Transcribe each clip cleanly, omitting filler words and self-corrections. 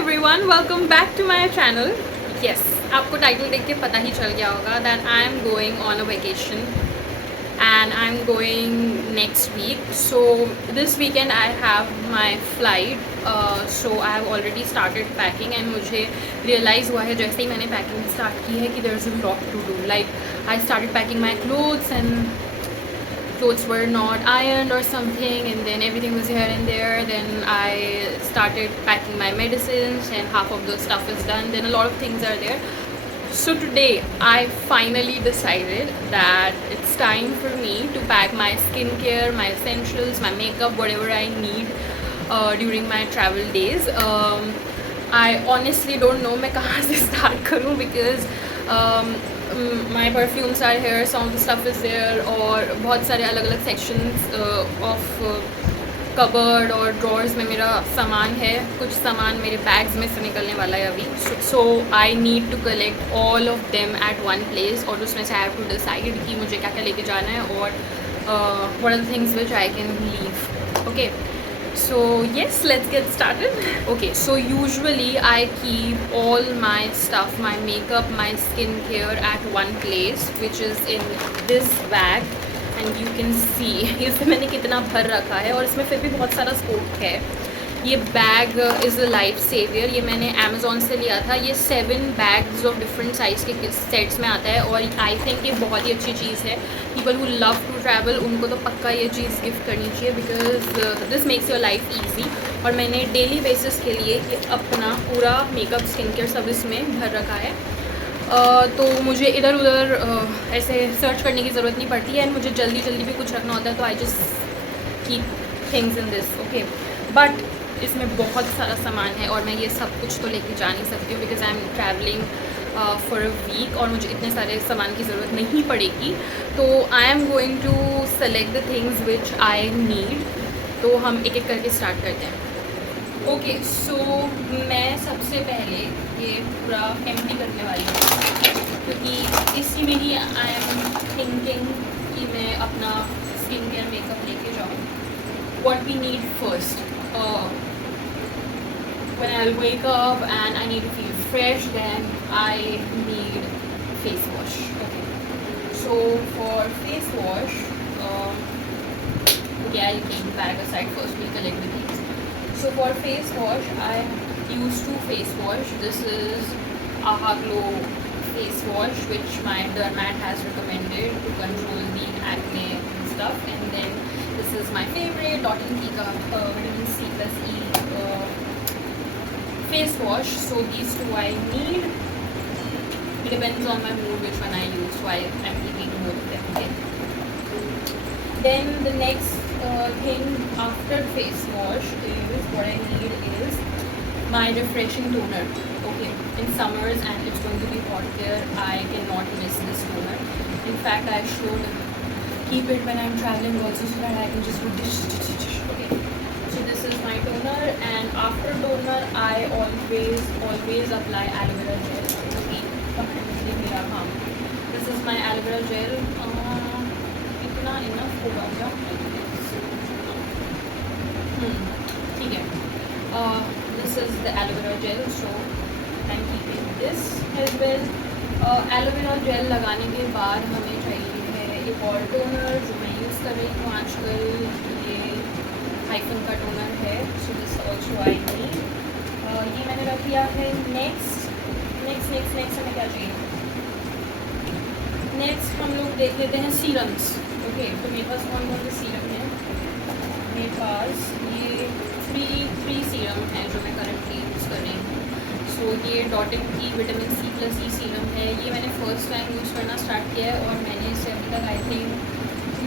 Everyone, welcome back to my channel. Yes, आपको title देख के पता ही चल गया होगा that I am going on a vacation and I'm going next week. So this weekend I have my flight. So I have already started packing and मुझे realize हुआ है जैसे ही मैंने packing start की है कि there is a lot to do. Like I started packing my clothes and clothes were not ironed or something, and then everything was here and there. Then I started packing my medicines and half of the stuff is done. Then a lot of things are there. So today I finally decided that it's time for me to pack my skincare, my essentials, my makeup, whatever I need during my travel days. I honestly don't know मैं कहाँ से start करूँ because my perfumes are here, some of the stuff is there, और बहुत सारे अलग अलग sections of cupboard और ड्रॉर्स में मेरा सामान है. कुछ सामान मेरे बैग्स में से निकलने वाला है अभी. So I need to collect all of them at one place, और उसमें से आई हैव टू डिसाइड कि मुझे क्या क्या लेके जाना है और what are the things which I can leave. Okay, so yes, let's get started. Okay, so usually I keep all my stuff, my makeup, my skincare at one place, which is in this bag. And you can see इसमें मैंने कितना भर रखा है और इसमें फिर भी बहुत सारा स्कोप है. ये bag is a life saver. ये मैंने अमेज़ॉन से लिया था. ये 7 बैग्स ऑफ डिफरेंट साइज़ के सेट्स में आता है और आई थिंक ये बहुत ही अच्छी चीज़ है. People who love to travel उनको तो पक्का ये चीज़ गिफ्ट करनी चाहिए because this makes your life easy. और मैंने डेली बेसिस के लिए ये अपना पूरा मेकअप स्किन केयर सब इसमें भर रखा है. तो मुझे इधर उधर ऐसे सर्च करने की ज़रूरत नहीं पड़ती है. एंड मुझे जल्दी जल्दी भी कुछ रखना होता है तो I just keep things in this. Okay, but इसमें बहुत सारा सामान है और मैं ये सब कुछ तो लेके जा नहीं सकती हूँ because I am travelling for a week और मुझे इतने सारे सामान की ज़रूरत नहीं पड़ेगी. तो I am going to select the things which I need. तो हम एक एक करके स्टार्ट करते हैं. ओके, सो मैं सबसे पहले ये पूरा एम्प्टी करने वाली हूँ क्योंकि इसी में ही आई एम थिंकिंग कि मैं अपना स्किन केयर मेकअप लेके जाऊँ. What we need first when I will wake up and I need to feel fresh, then I need face wash. Okay, so for face wash okay, I'll keep the bag aside first. We'll collect the things. So for face wash, I use 2 face wash. This is Aha Glow face wash, which my dermat has recommended to control the acne and stuff. And then this is my favorite Dot & Key ka vitamin C plus E face wash. So these 2 I need. It depends on my mood which one I use. So I'm keeping both of them. Okay. Then the next thing after face wash is what I need is my refreshing toner. Okay, in summers and it's going to be hot here, I cannot miss this toner. In fact, I should keep it when I'm traveling also so that I can just do. Okay, so this is my toner, and after toner I always apply aloe vera gel. Okay, this is my aloe vera gel. इतना enough होगा क्या? ठीक है. This is the aloe vera gel, so I'm keeping this as well. Aloe vera gel लगाने के बाद हमें चाहिए है एक और टोनर जो मैं यूज़ कर रही हूँ आजकल. ये हाइफन का टोनर है. So this also I need. ये मैंने रख लिया है. नेक्स्ट हमें क्या चाहिए? नेक्स्ट हम लोग देख लेते हैं सीरम्स. ओके, तो मेरे पास कौन से सीरम है? मेरे पास ये थ्री सीरम है जो मैं करंटली यूज़ कर रही हूँ. सो ये Dot & Key विटामिन C plus E सीरम है. ये मैंने फर्स्ट टाइम यूज़ करना स्टार्ट किया है और मैंने इसे अभी तक आई थिंक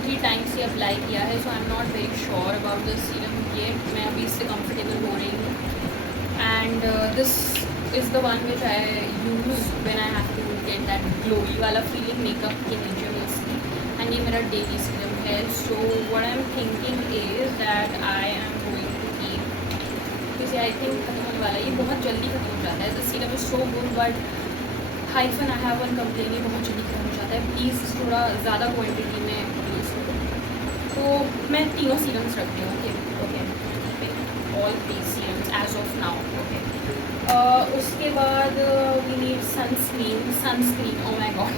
3 टाइम्स ही अप्लाई किया है. So I am not very sure about this serum ये. मैं अभी इससे कम्फर्टेबल हो रही हूँ. And this is the one which I use when I have to get that glowy वाला फीलिंग मेकअप के नीचे मोस्टली. एंड ये मेरा डेली सीरम है. So what I am thinking is that I am going to keep इसे. I think खत्म होने वाला है. ये बहुत जल्दी खत्म हो जाता है. This serum is so good but hyphen I have one complain, ये बहुत जल्दी खत्म हो जाता है. प्लीज़ थोड़ा ज़्यादा क्वान्टिटी में यूज़ करो. तो मैं तीनों सीरम्स रखती हूँ. Okay, all 3 serums as of now. Okay, उसके बाद we need sunscreen oh my God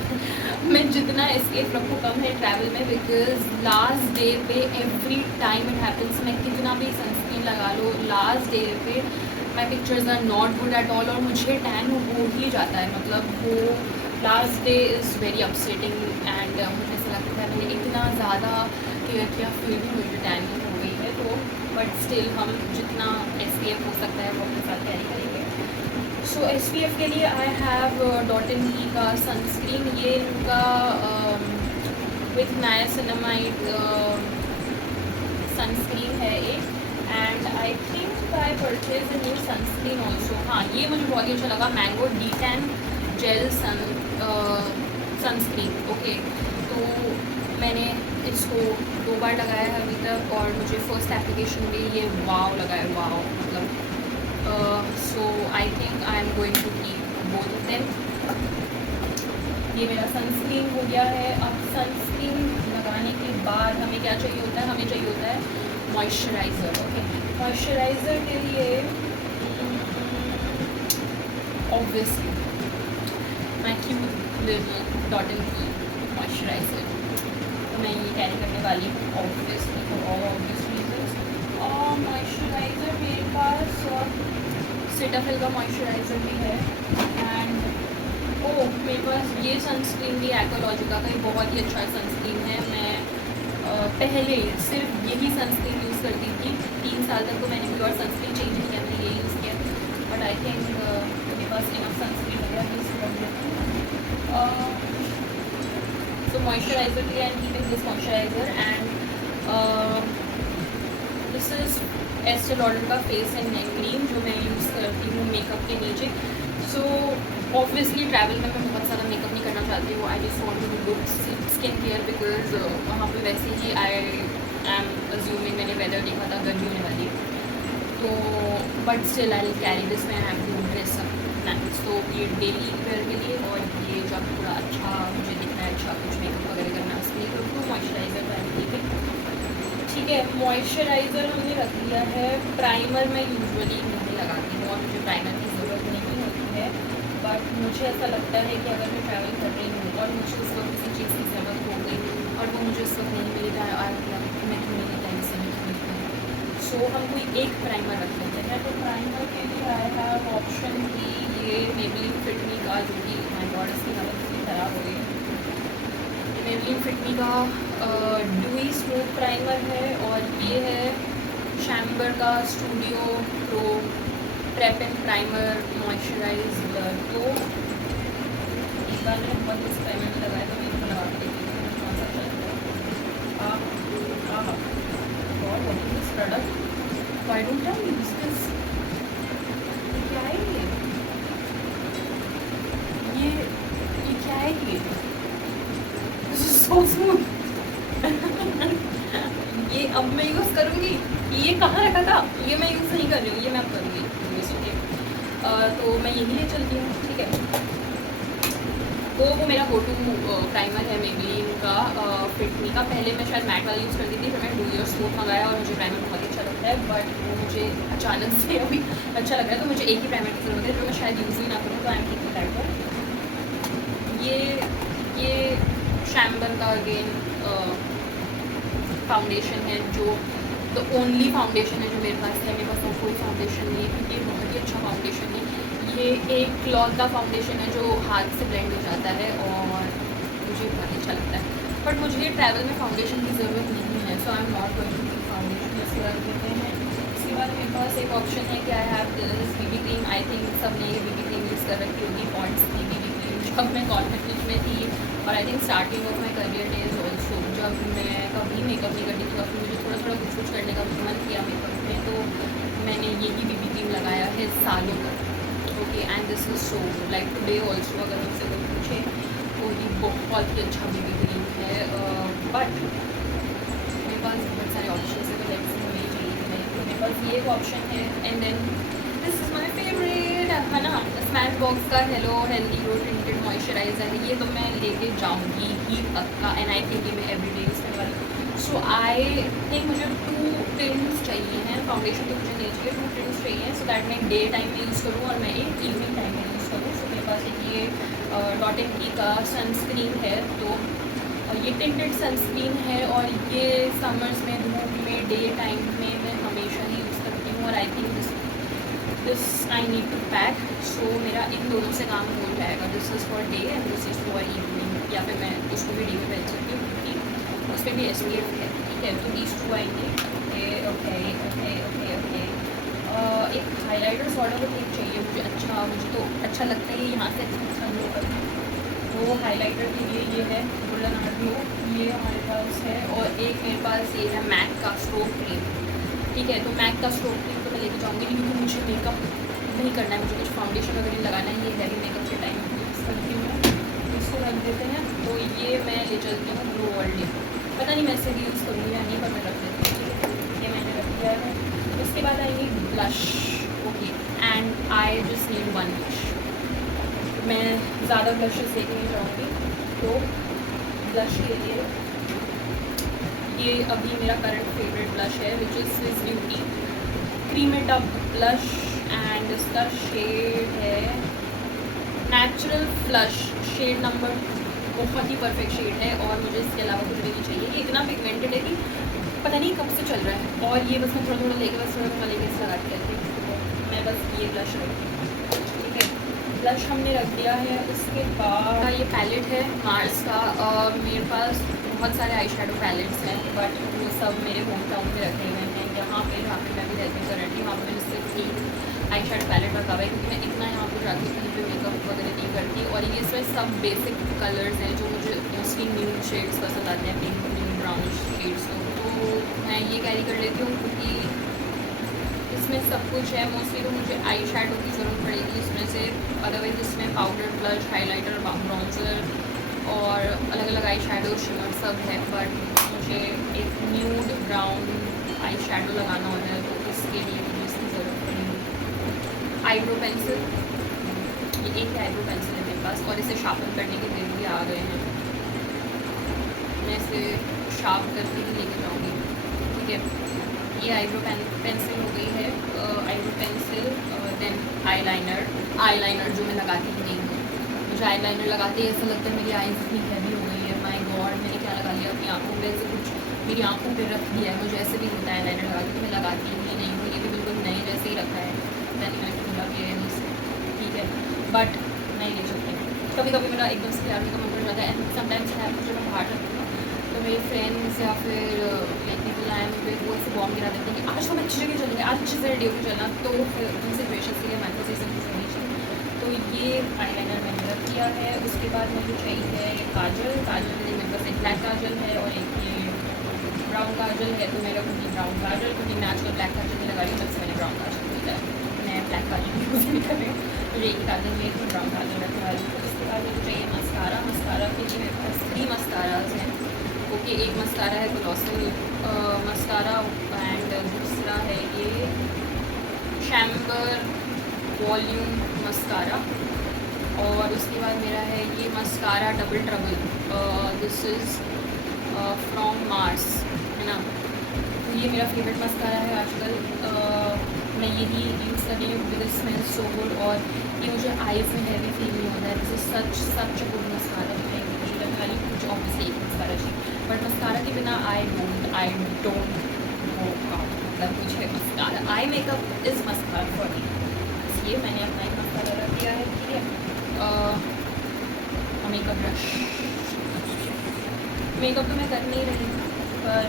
मैं जितना एस्केप रखूँ कम है ट्रैवल में, बिकॉज लास्ट डे पे एवरी टाइम इट हैपन्स, मैं कितना भी सनस्क्रीन लगा लो लास्ट डे पे my pictures are not good at all, और मुझे टैन हो ही जाता है, मतलब वो last day is very upsetting and मुझे ऐसा लगता है मैंने इतना ज़्यादा केयर किया फिर भी मुझे टैन हो गई है, तो बट स्टिल हम जितना SPF हो सकता है वो अपने साथ कैरी करेंगे। सो SPF के लिए आई हैव डॉट.इन.की का सनस्क्रीन, ये इनका विथ नायासिनामाइड सनस्क्रीन है एक, and I think I purchase a new sunscreen also. हाँ, ये मुझे बहुत ही अच्छा लगा, mango D10 jail sunscreen. Okay, तो मैंने इसको 2 बार लगाया है अभी तक, और मुझे फर्स्ट एप्लीकेशन में ये वाव लगा है, वाव, मतलब so I think I am going to keep both of them. ये मेरा सनस्क्रीन हो गया है। अब सनस्क्रीन लगाने के बाद हमें क्या चाहिए होता है, हमें चाहिए होता है मॉइस्चराइज़र। ओके, मॉइस्चराइज़र के लिए obviously my cute little Dot and Key moisturizer, तो मैं ये कैरी करने वाली हूँ obviously for all obvious reasons. और मॉइस्चराइज़र मेरे पास सिटाफिल का मॉइस्चराइज़र भी है, एंड मेरे पास ये सनस्क्रीन भी एक्वालॉजिका का ही बहुत ही अच्छा सनस्क्रीन है। मैं पहले सिर्फ यही सनस्क्रीन यूज़ करती थी 3 साल तक, तो मैंने कोई और सनस्क्रीन चेंज नहीं किया, मैंने यही यूज़ किया, बट आई थिंक मेरे पास इनफ सनस्क्रीन वगैरह यूज़ कर लेती हूँ। So moisturizer के लिए I'm keeping this moisturizer, and this is Estee Lauder का फेस एंड नेक क्रीम जो मैं यूज़ करती हूँ मेकअप के नीचे। सो ऑब्वियसली ट्रैवल में मैं बहुत ज़्यादा मेकअप नहीं करना चाहती हूँ, I just want to do good skin care, because वहाँ पे वैसे ही आई एम अज्यूमिंग, मैंने वेदर देखा था गर्मी होने वाली, तो but still I will carry this, मैं have to dress up nice. तो ये डेली वेयर के लिए, और ये जब थोड़ा अच्छा मुझे दिखना है, अच्छा कुछ मेकअप वगैरह करना है उसके लिए, तो मॉइस्चराइज़र पहनने के लिए ठीक है। मॉइस्चराइज़र हमने रख लिया है। प्राइमर मैं यूजुअली नहीं लगाती हूँ और मुझे प्राइमर की ज़रूरत नहीं होती है, बट मुझे ऐसा लगता है कि अगर मैं ट्रैवल कर रही हूँ और मुझे उस वक्त किसी चीज़ की ज़रूरत हो गई और वो मुझे उस वक्त नहीं मिली जाए और मैं क्यों नहीं टाइम से नहीं खरीदती हूँ, सो हम कोई एक प्राइमर रख लेते हैं। तो प्राइमर के लिए आई हैव ऑप्शन की ये मेबलिन फिट मी का, जो कि माय गॉड इसकी हालत इतनी ख़राब हो गई है, मेबलिन फिट मी का डूई स्मूथ प्राइमर है, और ये है शैम्बर का studio pro prep and primer moisturiser. तो एक बार मैंने बहुत इस प्राइमर में लगाया तो मैं इसको लगा के देखी थी कौन सा चलता है। और what is this product, why don't I use this, क्या है ये क्या है ये, दिस इज सो स्मूथ ये अब मैं यूज़ करूँगी, ये कहाँ रखा था, ये मैं यूज़ नहीं कर रही हूँ, ये मैं अब करूँगी तो मैं यही ले चलती हूँ, ठीक है। तो वो मेरा गो टू प्राइमर है मेबलिन का फिट मी का। पहले मैं शायद मैट वाला यूज़ करती थी, फिर मैं डू योर स्मूथ मंगाया और मुझे प्राइमर बहुत ही अच्छा लगता है, बट वो मुझे अचानक से अभी अच्छा लग रहा है, तो मुझे एक ही प्राइमर की ज़रूरत है जो मैं शायद यूज़ ही ना करूँ, तो I am keeping that one. ये शैम्बर का अगेन फाउंडेशन है, जो द ओनली फाउंडेशन है जो मेरे पास है, मेरे पास और कोई फाउंडेशन नहीं है, क्योंकि बहुत ही अच्छा फाउंडेशन है। ये एक क्लॉथ का फाउंडेशन है जो हाथ से ब्लेंड हो जाता है और मुझे बहुत अच्छा लगता है, बट मुझे ट्रैवल में फाउंडेशन की ज़रूरत नहीं है, so I am not going to foundation इसके बाद देते हैं। इसके बाद मेरे पास एक ऑप्शन है कि आई have this BB cream, I think सब ने ये BB क्रीम यूज़ कर रखी होगी, पॉन्ड्स की BB क्रीम, जब मैं कॉन्वेंट में थी, और I think starting of my career days also, जब मैं कभी मेकअप नहीं करती थी और फिर मुझे थोड़ा थोड़ा कुछ करने का मन किया मेकअप में, तो मैंने यही BB क्रीम लगाया है सालों तक। Okay, and this is so like today also, अगर मुझसे कोई पूछे तो ये बहुत ही अच्छा BB क्रीम है, बट मेरे पास बहुत सारे ऑप्शन है, तो लेट्स सी मुझे चाहिए कि नहीं, तो मेरे पास ये एक ऑप्शन है, and then this is my favourite है ना, स्मैश बॉक्स का hello healthy glow tinted moisturiser है, ये तो मैं लेके जाऊँगी ही पक्का, एंड आई थिंक ये मैं एवरीडे यूज़ करने वाली हूँ। सो आई थिंक मुझे 2 टिंट्स चाहिए हैं, फाउंडेशन तो मुझे नहीं चाहिए, 2 टिंट्स चाहिए सो दैट मैं डे टाइम में यूज़ करूँ और मैं एक इवनिंग टाइम में यूज़ करूँ। सो मेरे पास एक ये डॉट एंड की का सनस्क्रीन है, तो ये टिंटेड सनस्क्रीन है और ये समर्स में धूप में डे टाइम में मैं हमेशा ही यूज़ करती हूँ। और I think this I need to pack, so मेरा इन दोनों से काम हो जाएगा। This is for day and this is for evening, या फिर मैं उसको भी डे में पहन सकती हूँ क्योंकि उस पर भी SPF है, ठीक है। तो these two आएंगे। ओके। एक हाइलाइटर सॉर्ट ऑफ थिंग चाहिए मुझे तो अच्छा लगता है यहाँ से अच्छा ग्लो करना। तो हाइलाइटर के लिए ये है गोल्डन आर्ट ग्लो, ये हमारे पास है। और एक मेरे पास ये है मैक का स्ट्रोक क्रीम, ठीक है। तो मैक का स्ट्रोक क्रीम तो मैं लेके जाऊँगी क्योंकि मुझे मेकअप नहीं करना है, मुझे कुछ फाउंडेशन वगैरह लगाना है। ये हैवी मेकअप के टाइम यूज़ करती हूँ, इसको रख देते हैं। तो ये मैं ले चलती हूँ ग्लो वर्ल्ड डे, पता नहीं मैं इसे भी यूज़ करूँगी या नहीं, पर मैं रख देती हूँ। ये मैंने रख दिया है। उसके बाद आएंगे blush, okay, and I just need 1 blush. मैं ज़्यादा ब्लशेस लेके नहीं जाऊँगी, तो ब्लश के लिए ये अभी मेरा करंट फेवरेट ब्लश है which is Swiss beauty cream it up blush, and इसका शेड है नेचुरल फ्लश, शेड नंबर, बहुत ही परफेक्ट शेड है। और मुझे इसके अलावा कुछ भी नहीं चाहिए। ये इतना पिगमेंटेड है कि पता नहीं कब से चल रहा है। और ये बस मैं थोड़ा थोड़ा लेके बस थोड़ा लेके इसे लगा के रहती हूँ। मैं बस ये ब्लश रखती हूँ, ठीक है। ब्लश हमने रख दिया है। उसके बाद ये पैलेट है मार्स का। मेरे पास बहुत सारे आई शेडो पैलेट्स हैं, बट वो सब मेरे होम टाउन में रखे हुए हैं। यहाँ पे जहाँ पे मैं भी रहती हूँ करंटली, वहाँ पर मैंने सिर्फ एक आई शेडो पैलेट रखा हुआ है क्योंकि मैं इतना यहाँ पर जाती हूँ कि मेकअप वगैरह नहीं करती। और ये इसमें सब बेसिक कलर्स हैं जो मुझे मोस्टली न्यूड शेड्स पसंद आते हैं, पिंक न्यूड ब्राउन शेड्स। तो मैं ये कैरी कर लेती हूँ क्योंकि इसमें सब कुछ है। मोस्टली तो मुझे आई शेडो की ज़रूरत पड़ेगी इसमें से, अदरवाइज़ इसमें पाउडर, ब्लश, हाइलाइटर, ब्राउन्जर और अलग अलग आई शेडो, शिमर सब है। बट मुझे एक न्यूड ब्राउन आई शेडो लगाना होता है, तो इसके लिए मुझे इसकी ज़रूरत पड़ेगी। आईब्रो पेंसिल, ये एक आईब्रो पेंसिल है मेरे पास और इसे शार्पन करने के दिन भी आ गए हैं। मैं इसे शार्प करके ही लेके जाऊँगी, ठीक है। ये आईब्रो पेंसिल हो गई है, आईब्रो पेंसिल। देन आईलाइनर जो मैं लगाती ही नहीं हूँ। मुझे आईलाइनर लगाते ही ऐसा लगता है मेरी आईज इतनी हैवी हो गई है, माय गॉड मैंने क्या लगा लिया अपनी आँखों पे, ऐसे कुछ मेरी आँखों पे रख दिया है। मुझे ऐसे भी होता है आईलाइनर लगा के, मैं लगाती ही नहीं हूँ। ये भी बिल्कुल नए जैसे ही रखा है, मैंने खुला किया है मुझसे, ठीक है। बट नहीं ले सकती, कभी कभी मेरा एकदम से तैयार का मन कर जाता है। एंड समटाइम्स जब मैं बाहर जाती हूँ तो मेरे फ्रेंड्स या फिर like people I am with, वो ऐसे बॉम्ब गिरा देते हैं कि आज तो हम अच्छी जगह चलेंगे, आज अच्छे से रेडी होकर चलना। तो फिर उन सिचुएशन के लिए हमारे पास ये सब कुछ होनी चाहिए। तो ये आईलाइनर मैंने रख किया है। उसके बाद मुझे चाहिए है काजल। काजल में मेरे पास एक ब्लैक काजल है और एक ये ब्राउन काजल है। तो मैं रखूँगी ब्राउन काजल क्योंकि मैं आजकल ब्लैक काजल नहीं लगा रही हूँ, जब से मैंने ब्राउन काजल खरीदा है। मैं ब्लैक काजल यूज़ नहीं कर रही हूँ, मुझे एक काजल में तो ब्राउन काजल रखने वाली हूँ। उसके बाद मुझे चाहिए मस्कारा। मस्कारा के लिए मेरे पास 3 मस्काराज हैं, ओके। एक मस्कारा है कोलोसल मस्कारा एंड दूसरा है ये शैम्बर वॉल्यूम मस्कारा। और उसके बाद मेरा है ये mascara double trouble, this is from Mars, है ना। तो ये मेरा फेवरेट मस्कारा है आजकल। मैं यही यूज़ कर रही हूँ बिकॉज स्मेल सो गुड और ये मुझे आईज में हैवी फील नहीं होता है। This is such good mascara. मुझे लगने वाली कुछ ऑब्वियसली एक मस्कारा चाहिए, बट मस्कारा के बिना आई डोंट गो आउट। मतलब मुझे mascara, eye makeup is mascara for me. इसलिए मैंने अपना एक मस्कारा रख दिया है, ठीक है। मेकअप ब्रश, मेकअप तो मैं कर नहीं रही हूँ पर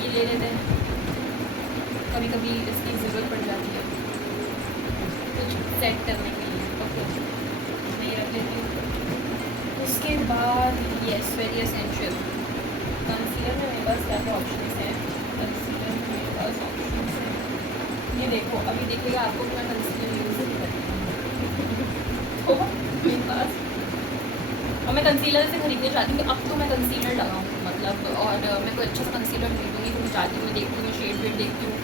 ये ले लेते हैं, कभी कभी इसकी ज़रूरत पड़ जाती है कुछ सेट करने के लिए, ओके। मैं ये रख लेती हूँ। उसके बाद येस वेरी एसेंशियल कंसीलर में मेरे पास क्या क्या ऑप्शन हैं। कंसीलर में मेरे पास ऑप्शन हैं, ये देखो। अभी देखिएगा आपको मैं कंसीलर यूज़ नहीं करती तो मेरे पास, और मैं कंसीलर से ख़रीदने चाहती हूँ कि अब तो मैं कंसीलर लगाऊँ मतलब, और मैं कोई अच्छा सा कंसीलर खरीदूँगी तो मैं चाहती हूँ, मैं देखती हूँ, मैं शेड वेड देखती हूँ,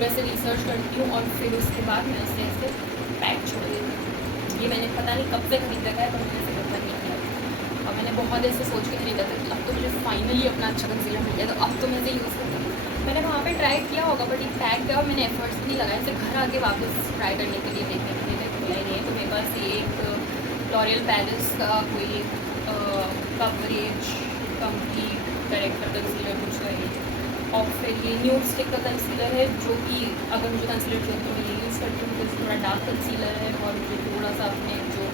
वैसे रिसर्च करती हूँ और फिर उसके बाद मैं उसे ऐसे पैक छोड़ देती हूँ। ये मैंने पता नहीं कब से खरीद रखा है पर मैंने ऐसे कभी नहीं किया। और मैंने मैंने बहुत ऐसे सोच के खरीदा था कि अब तो मुझे फाइनली अपना अच्छा कंसीलर मिल गया, तो अब तो मैं इसे यूज़ करता हूँ। मैंने वहाँ पे ट्राई किया होगा बट ये पैक किया और मैंने एफर्ट्स नहीं लगाया, इसे घर आके वापस ट्राई करने के लिए देखने के लिए मिला ही नहीं है। तो मेरे पास ये एक लॉरियल पैरिस का कोई कवरेज कंप्लीट करेक्टर कंसीलर कुछ है, और फिर ये न्यूड स्टिक का कंसीलर है, जो कि अगर मुझे कंसीलर चाहिए तो मैं ये यूज़ करती हूँ बिकॉज थोड़ा डार्क कंसीलर है और मुझे थोड़ा सा अपने जो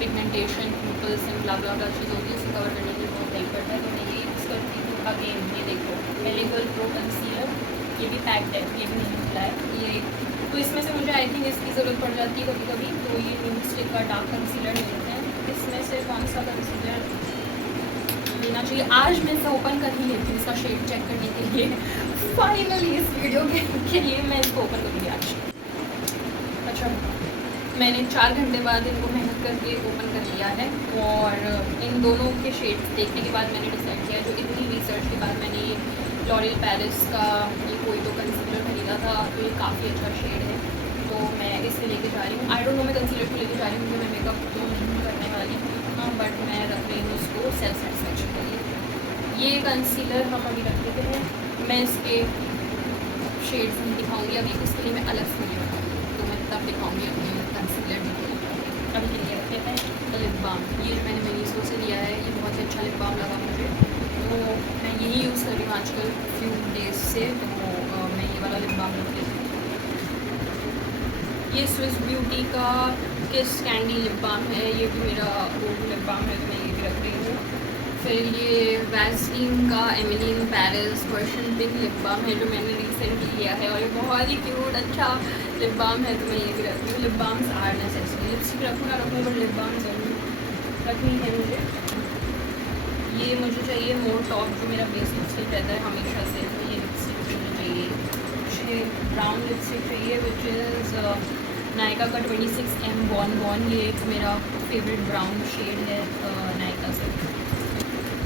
पिगमेंटेशन पिंपल्स एंड ब्ला ब्ला ब्ला चीज़ होती है उसे कवर करने के लिए बहुत हेल्प करता है, तो मैं ये यूज़ करती हूँ। अगेन ये देखो एलिगल प्रो कंसीलर, ये भी पैक्ड है, ये भी नहीं मिला है ये, तो इसमें से मुझे आई थिंक इसकी ज़रूरत पड़ जाती है कभी कभी, तो ये न्यूड स्टिक का डार्क कंसीलर लेते हैं। इसमें से कौन सा कंसीलर लेना चाहिए, आज मैं इसे ओपन कर ही लेती हूँ इसका शेड चेक करने के लिए। फाइनली इस वीडियो के लिए मैं इसको ओपन करूँगी आज। अच्छा, मैंने 4 घंटे बाद इनको मेहनत करके ओपन कर लिया है, और इन दोनों के शेड्स देखने के बाद मैंने डिसाइड किया, जो इतनी रिसर्च के बाद मैंने ये लॉरियल पैरिस का ये कोई तो कंसीलर खरीदा था, तो ये काफ़ी अच्छा शेड है, तो मैं इसे लेके जा रही हूँ। आई डोंट नो मैं कंसीलर को लेके जा रही हूँ, मैं मेकअप तो नहीं करने वाली हूँ, बट मैं रख रही हूँ उसको सेल्फ सेटिस्फेक्शन के लिए। ये कंसीलर हम अभी रख देते हैं, मैं इसके शेड्स नहीं दिखाऊँगी अभी, उसके लिए मैं अलग से वीडियो बनाऊँगी, तो मैं तब दिखाऊँगी अपने कंसीलर डिटेल। अभी के लिए रखते हैं लिप बाम, ये जो मैंने मीशो से लिया है, ये बहुत ही अच्छा लिप बाम लगा मुझे, तो मैं यही यूज़ कर रही हूँ आजकल फ्यू डेज से, तो मैं ये वाला लिप बाम रख देती हूँ। ये स्विस ब्यूटी का किस कैंडी लिप बाम है, ये भी मेरा ओल्ड लिप बाम है, तो मैं ये भी रख रही हूँ। फिर ये वैसलीन का Emily in Paris version pink lip balm है, जो मैंने रिसेंटली लिया है, और ये बहुत ही क्यूट अच्छा लिप बाम है, तो मैं ये भी रखती हूँ। Lip balms are necessary, lipstick रखूँ ना रखूँ बट लिप बाम ज़रूर रखनी है मुझे। ये मुझे चाहिए मोर टॉप, जो मेरा बेस लिपस्टिक रहता है हमेशा से, तो ये लिपस्टिक मुझे चाहिए। मुझे ब्राउन लिपस्टिक चाहिए विच इज़ नायका का 26M बॉन बॉन, ये एक मेरा फेवरेट ब्राउन शेड है नायका से।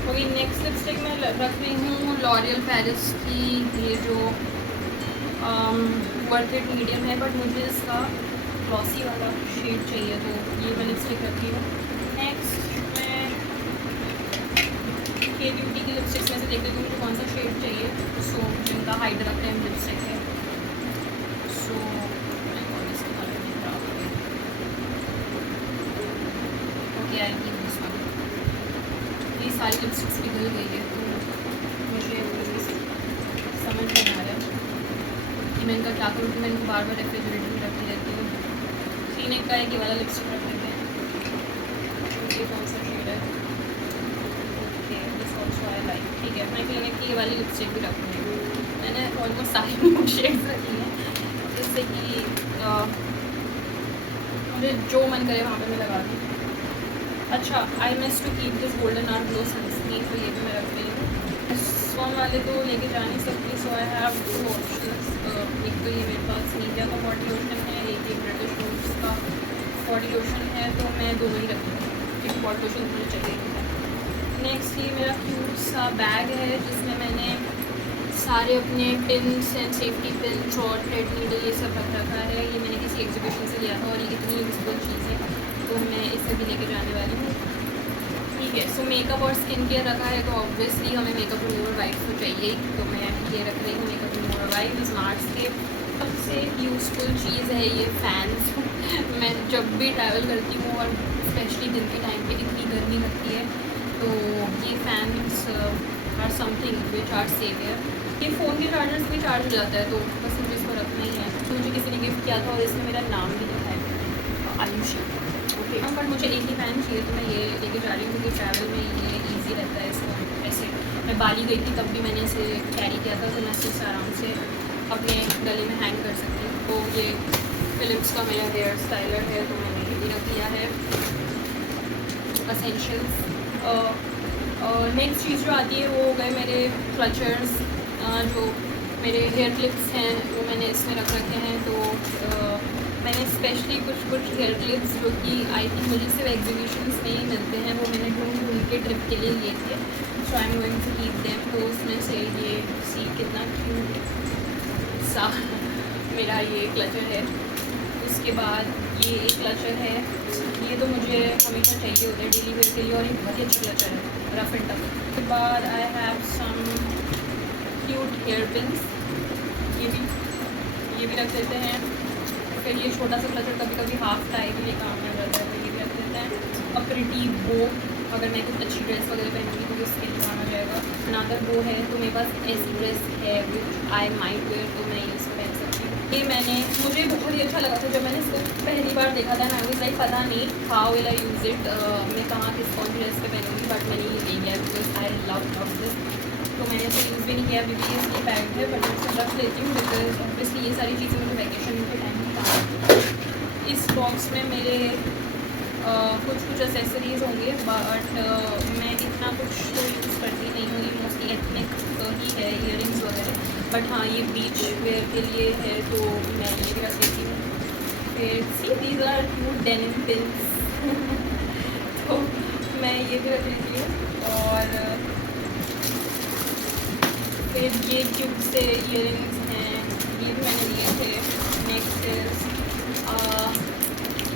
ओके, नेक्स्ट लिपस्टिक मैं रख रही हूँ लॉरियल पैरिस की, ये जो वर्थ इट मीडियम है, बट मुझे इसका ग्लॉसी वाला शेड चाहिए, तो ये मैं लिपस्टिक रखी हूँ। नेक्स्ट मैं के ब्यूटी की लिपस्टिक्स में से देख लेती हूँ मुझे कौन सा शेड चाहिए, सो जिनका हाइड्रा क्रीम लिपस्टिक है, so okay I keep this one. ये सारी लिपस्टिक्स पिघल गई है, तो मुझे समझ नहीं आ रहा है कि मैं इनका क्या करूँ, कि मैं इनको बार बार रेफ्रिजरेटर में रखती रहती हूँ। क्लिनिक का एक ये वाला लिपस्टिक रख लेते हैं, ये कौन सा शेड है, okay this also I like, ठीक है मैं क्लिनिक की ये वाली लिपस्टिक भी रखूँगी। मैंने ऑलमोस्ट सारी मूड शेड्स रखी हैं, जिससे कि मुझे जो मन करे वहाँ पे मैं लगा दूँ। अच्छा, I miss to keep this golden hour glow sunscreen, तो ये भी मैं रख रही हूँ। स्टॉन वाले तो लेके जा नहीं सकती, सो आई हैव टू ऑप्शंस। एक तो ये मेरे पास नीविया का बॉडी लोशन है, एक ये ब्रिटिश रोज का बॉडी लोशन है, तो मैं दोनों ही रखूँगी क्योंकि बॉडी लोशन मुझे चाहिए। नेक्स्ट ये मेरा क्यूट सा बैग है, जिसमें मैंने सारे अपने पिन्स एंड सेफ्टी पिन और थ्रेड नीडल ये सब रख रखा है। ये मैंने किसी एग्जीबिशन से लिया था और ये इतनी यूजफुल चीज़ है, तो मैं इसे भी लेके जाने वाली हूँ। ठीक है, सो मेकअप और स्किन केयर रखा है, तो ऑब्वियसली हमें मेकअप रिमूवर वाइप तो चाहिए ही, तो मैं ये रख रही हूँ मेकअप रिमूवर वाइप। स्मार्ट्स के सबसे यूज़फुल चीज़ है ये फ़ैन्स। मैं जब भी ट्रैवल करती हूँ और स्पेशली दिन के टाइम पे इतनी गर्मी लगती है, तो ये fans are something which are saviour. ये फ़ोन के चार्जर्स भी चार्ज हो जाता है, तो बस मुझे इसको रखना ही है। तो मुझे किसी ने गिफ्ट किया था और इसमें मेरा नाम भी लिखा है आयुषी, ओके। बट मुझे एक ही फ़ैन चाहिए, तो मैं ये लेके जा रही हूँ क्योंकि ट्रैवल में ये ईजी रहता है। इसको ऐसे मैं बाली गई थी तब भी मैंने इसे कैरी किया था, तो मैं इसे आराम से अपने गले में हैंग कर सकती हूँ। तो ये फिलिप्स का मेरा हेयर स्टाइलर है, तो मैंने ये भी रख लिया है असेंशियल्स। नेक्स्ट चीज़ जो आती है वो हो गए मेरे क्लचर्स। जो मेरे हेयर क्लिप्स हैं वो मैंने इसमें रख रखे हैं। तो मैंने स्पेशली कुछ हेयर क्लिप्स जो कि आई थिंक मुझे सिर्फ एग्जीबिशंस में ही मिलते हैं, वो मैंने ढूंढ के ट्रिप के लिए लिए थे। So I am going to keep them. तो उसमें से ये सी कितना क्यूट सा मेरा ये क्लचर है, उसके बाद ये एक क्लचर है, ये तो मुझे हमेशा चाहिए होता है डेली वेयर के लिए, और ये बहुत ही अच्छा क्लचर है, रफ एंड टफ। उसके बाद I have some cute hair pins, ये भी रख देते हैं। फिर ये छोटा सा क्लचर कभी कभी हाफ टाई के लिए काम आ जाता है, तो ये भी रख देते हैं। अ प्रिटी बो, अगर मैं कुछ अच्छी ड्रेस वगैरह पहनूंगी तो उसके लिए काम आ जाएगा। अनादर बो है, तो मेरे पास ऐसी ड्रेस है विच आई माइट वेयर, तो मैं ये इसको पहन सकती हूँ। ये मुझे बहुत ही अच्छा लगा था जब मैंने इसको पहली बार देखा था ना, आई वाज लाइक पता नहीं how will I use it, मैं कहाँ किस कौन सी ड्रेस पे पहनूंगी, बट मैंने ये ले लिया बिकॉज आई लव दिस। तो मैंने इसे यूज़ भी नहीं किया, अभी भी इसकी बैग है, बट मैं इसे रख लेती हूँ बिकॉज ऑब्वियसली ये सारी चीज़ें मुझे वैकेशन के टाइम में काम। इस बॉक्स में मेरे कुछ एसेसरीज़ होंगे, बट मैं इतना कुछ तो यूज़ करती नहीं हूँ, ये मोस्टली एथनिक ही है, ईयरिंग्स वगैरह। बट हाँ, ये बीच वेयर के लिए है, तो मैं ये भी रख लेती हूँ। फिर see these are cute denim pins तो मैं ये भी रख लेती हूँ। और फिर ये क्यूट से ईयरिंग्स हैं, ये भी मैंने लिए थे। नेक्स्ट इज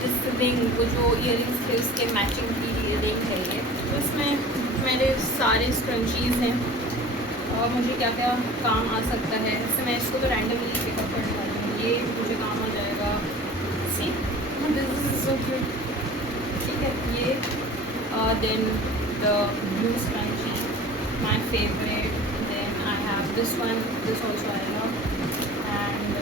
दिस रिंग, वो जो ईयरिंग्स थे उसके मैचिंग की रिंग है ये। तो इसमें मेरे सारे स्क्रंचीज़ हैं, और मुझे क्या क्या काम आ सकता है। इससे मैं इसको तो रैंडमली पिकअप करने वाली हूँ, ये मुझे काम आ जाएगा। See this is so cute, ठीक है। ये then the blue scrunchie, my favourite. Then I have this one, this also I love. And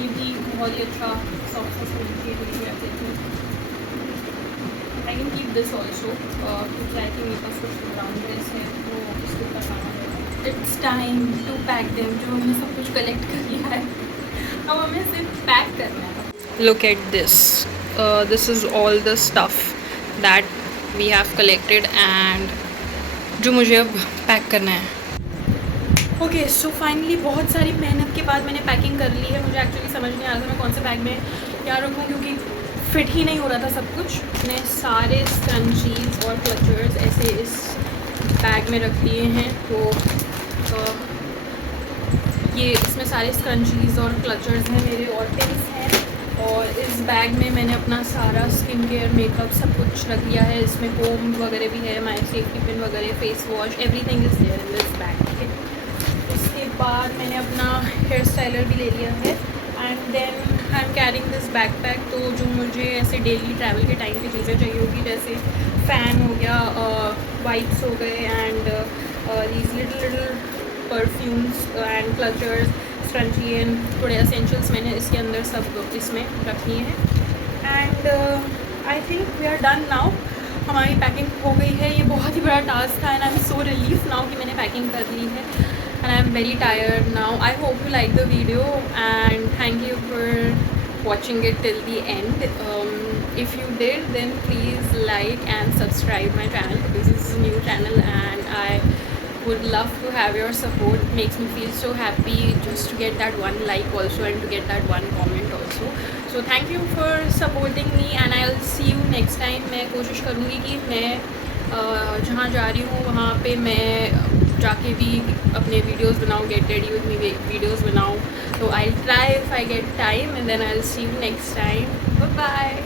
ये भी बहुत ही अच्छा सॉफ्ट स्क्रंची है, I can keep this also, क्योंकि आई थिंक मेरे पास कुछ ब्राउन ड्रेस है तो इसके ऊपर काम आ जाएगा। It's time to pack them, जो हमने सब कुछ कलेक्ट कर लिया है, अब हमें सिर्फ पैक करना है। Look at this, this is all the stuff that we have collected and जो मुझे अब पैक करना है। ओके, सो फाइनली बहुत सारी मेहनत के बाद मैंने पैकिंग कर ली है। मुझे एक्चुअली समझ नहीं आ रहा था मैं कौन से बैग में क्या रखूँ, क्योंकि फिट ही नहीं हो रहा था सब कुछ। मैंने सारे स्क्रंचीज़ और क्लचर्स ऐसे इस बैग में रख लिए हैं। तो ये इसमें सारे स्क्रंचीज़ और क्लचर्स हैं मेरे, और पिन्स हैं। और इस बैग में मैंने अपना सारा स्किन केयर, मेकअप सब कुछ रख लिया है। इसमें कोम वगैरह भी है, माई सेफ्टी पिन वगैरह, face wash, everything is there in this bag, ठीक है। उसके बाद मैंने अपना हेयर स्टाइलर भी ले लिया है। And then I am carrying this backpack, तो जो मुझे ऐसे डेली ट्रैवल के टाइम की चीज़ें चाहिए होगी, जैसे फ़ैन हो गया, वाइप्स हो गए, and these little perfumes and clutchers, scrunchie and थोड़े एसेंशियल्स मैंने इसके अंदर सब इसमें रख लिए हैं। And I think we are done now, हमारी पैकिंग हो गई है। ये बहुत ही बड़ा टास्क था and I am so relief now कि मैंने पैकिंग कर ली है। And I'm very tired now. I hope you like the video and thank you for watching it till the end. If you did, then please like and subscribe my channel because this is a new channel and I would love to have your support. It makes me feel so happy just to get that one like also and to get that one comment also. So thank you for supporting me and I'll see you next time. मैं कोशिश करूँगी कि मैं जहाँ जा रही हूँ वहाँ पे मैं जाके भी अपने वीडियोस बनाऊँ, get ready with me videos बनाऊँ। तो I try if I get time and then I will see you next time. Bye bye.